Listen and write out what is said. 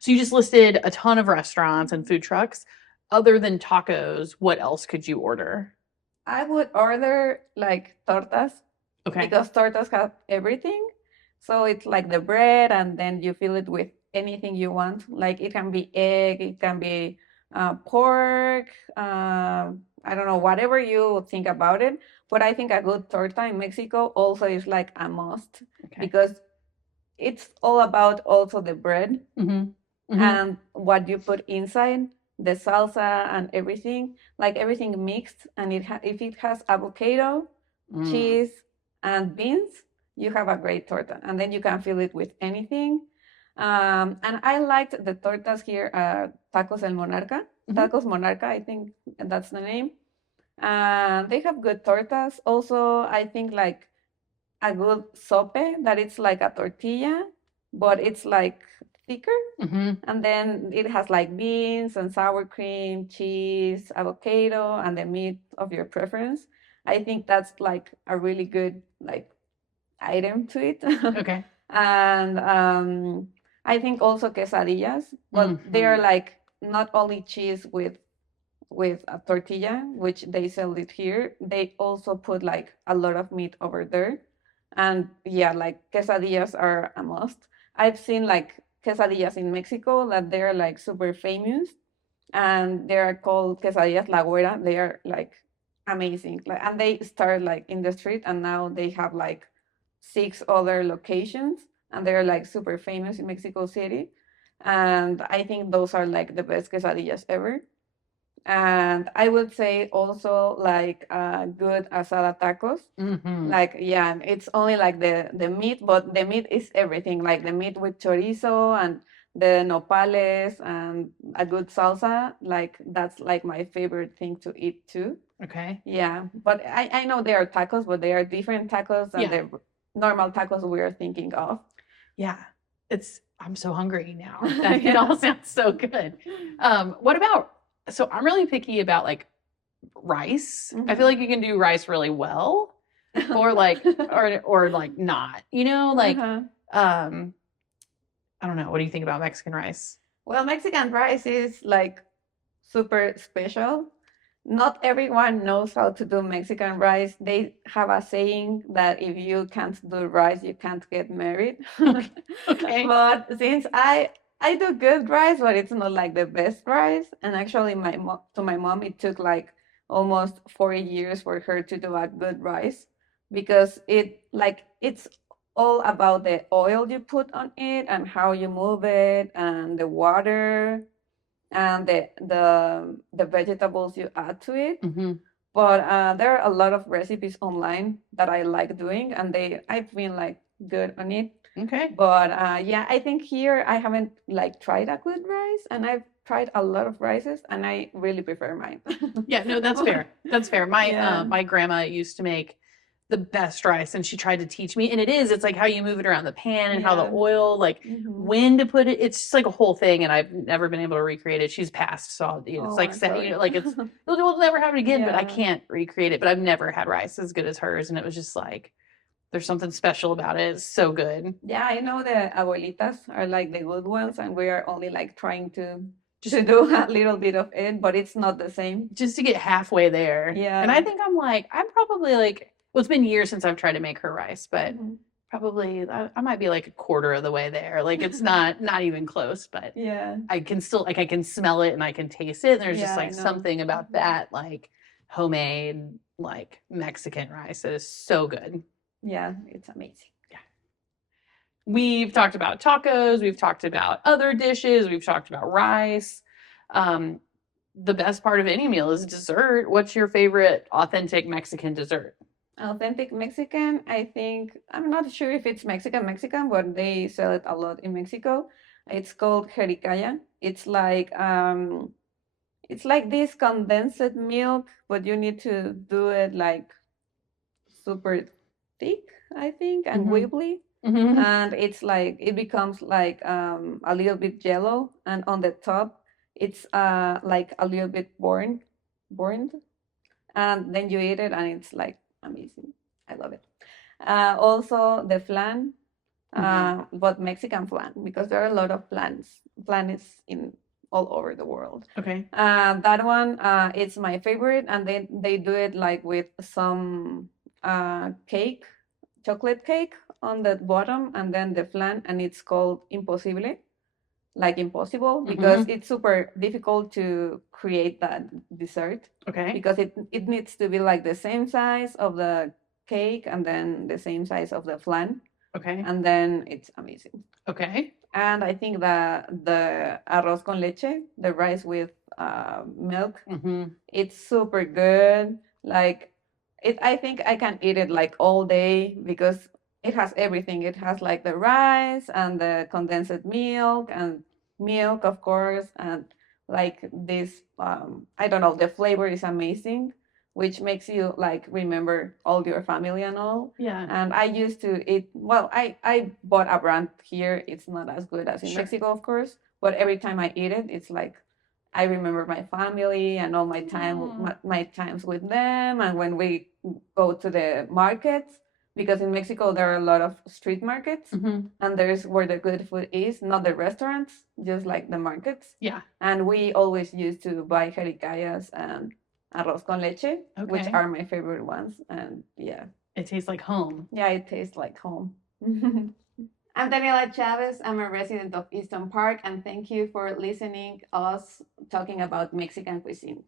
So you just listed a ton of restaurants and food trucks. Other than tacos, what else could you order? I would order like tortas Okay. because tortas have everything. So it's like the bread, and then you fill it with anything you want. Like it can be egg, it can be pork, I don't know, whatever you think about it. But I think a good torta in Mexico also is like a must Okay. because it's all about also the bread Mm-hmm. Mm-hmm. and what you put inside, the salsa and everything, like everything mixed. And if it has avocado, Mm. cheese, and beans, you have a great torta. And then you can fill it with anything. And I liked the tortas here at Tacos El Monarca. Mm-hmm. Tacos Monarca, I think that's the name. They have good tortas. Also, I think like a good sope that it's like a tortilla, but it's like thicker. Mm-hmm. And then it has like beans and sour cream, cheese, avocado, and the meat of your preference. I think that's like a really good like item to it. Okay. And I think also quesadillas, but they are Mm-hmm. like not only cheese with a tortilla, which they sell it here. They also put like a lot of meat over there. And yeah, like quesadillas are a must. I've seen like quesadillas in Mexico that they're like super famous, and they are called quesadillas La Güera. They are like amazing. Like, and they start like in the street, and now they have like six other locations, and they're like super famous in Mexico City. And I think those are like the best quesadillas ever. And I would say also like good asada tacos. Mm-hmm. Like yeah, it's only like the meat, but the meat is everything. Like the meat with chorizo and the nopales and a good salsa. Like that's like my favorite thing to eat too. Okay. Yeah, but I know they are tacos, but they are different tacos than Yeah. the normal tacos we are thinking of. Yeah. I'm so hungry now. That it Yeah. all sounds so good. What about, so I'm really picky about like rice. I feel Mhm. like you can do rice really well or like or like not. Like Uh-huh. um I don't know. What do you think about Mexican rice? Well, Mexican rice is like super special. Not everyone knows how to do Mexican rice. They have a saying that if you can't do rice, you can't get married. Okay. Okay. But since I do good rice, but it's not like the best rice. And actually, to my mom, it took like almost 4 years for her to do a good rice because it's all about the oil you put on it and how you move it and the water and the vegetables you add to it. Mm-hmm. But there are a lot of recipes online that I like doing, and I've been like good on it. Okay. But yeah, I think here I haven't like tried a good rice, and I've tried a lot of rices, and I really prefer mine. Yeah, no, that's fair. That's fair. My Yeah. my grandma used to make the best rice and she tried to teach me. And it's like how you move it around the pan and how the Yeah. oil, like Hmm. when to put it. It's just like a whole thing and I've never been able to recreate it. She's passed, so it's Oh, like I'm sorry. like we'll never have it again, but I Yeah. can't recreate it. But I've never had rice as good as hers and it was just like there's something special about it. It's so good. Yeah, I know the abuelitas are like the good ones, and we are only like trying Just to do a little bit of it, but it's not the same. just to get halfway there. And I Yeah. think I'm probably like, well, it's been years since I've tried to make her rice, but Hmm. probably I might be like a quarter of the way there. Like it's not even close, but Yeah. I can still like I can smell it and I can taste it. And there's just Yeah, I like know. something about Mhm. that like homemade like Mexican rice that is so good. Yeah, it's amazing. Yeah. We've talked about tacos, we've talked about other dishes, we've talked about rice. Um, the best part of any meal is dessert. What's your favorite authentic Mexican dessert? Authentic Mexican, I think, I'm not sure if it's Mexican, but they sell it a lot in Mexico. It's called jericaya. It's like this condensed milk, but you need to do it like super thick, I think, and Mm-hmm. wibbly. Mm-hmm. And it's like it becomes like a little bit yellow, and on the top it's like a little bit burned, and then you eat it, and it's like amazing. I love it. Also, the flan. but Mexican flan, because there are a lot of flans. Flan is in all over the world. Okay. That one, it's my favorite, and they do it like with some cake, chocolate cake on the bottom, and then the flan, and it's called imposible, like impossible, because it's super difficult to create that dessert. Okay. Because it needs to be like the same size of the cake and then the same size of the flan. Okay. And then it's amazing. Okay. And I think the arroz con leche, the rice with milk, it's super good. Like I think I can eat it like all day because it has everything. It has like the rice and the condensed milk, of course, and like this. I don't know. The flavor is amazing, which makes you like remember all your family and all. Yeah. And I used to eat. Well, I bought a brand here. It's not as good as in Sure. Mexico, of course. But every time I eat it, it's like I remember my family and all my my times with them, and when we go to the markets, because in Mexico there are a lot of street markets, and there's where the good food is, not the restaurants, just like the markets. Yeah. And we always used to buy jericayas and arroz con leche, which are my favorite ones. And yeah, it tastes like home. Yeah, it tastes like home. I'm Daniela Chávez. I'm a resident of Easton Park, and thank you for listening us talking about Mexican cuisine.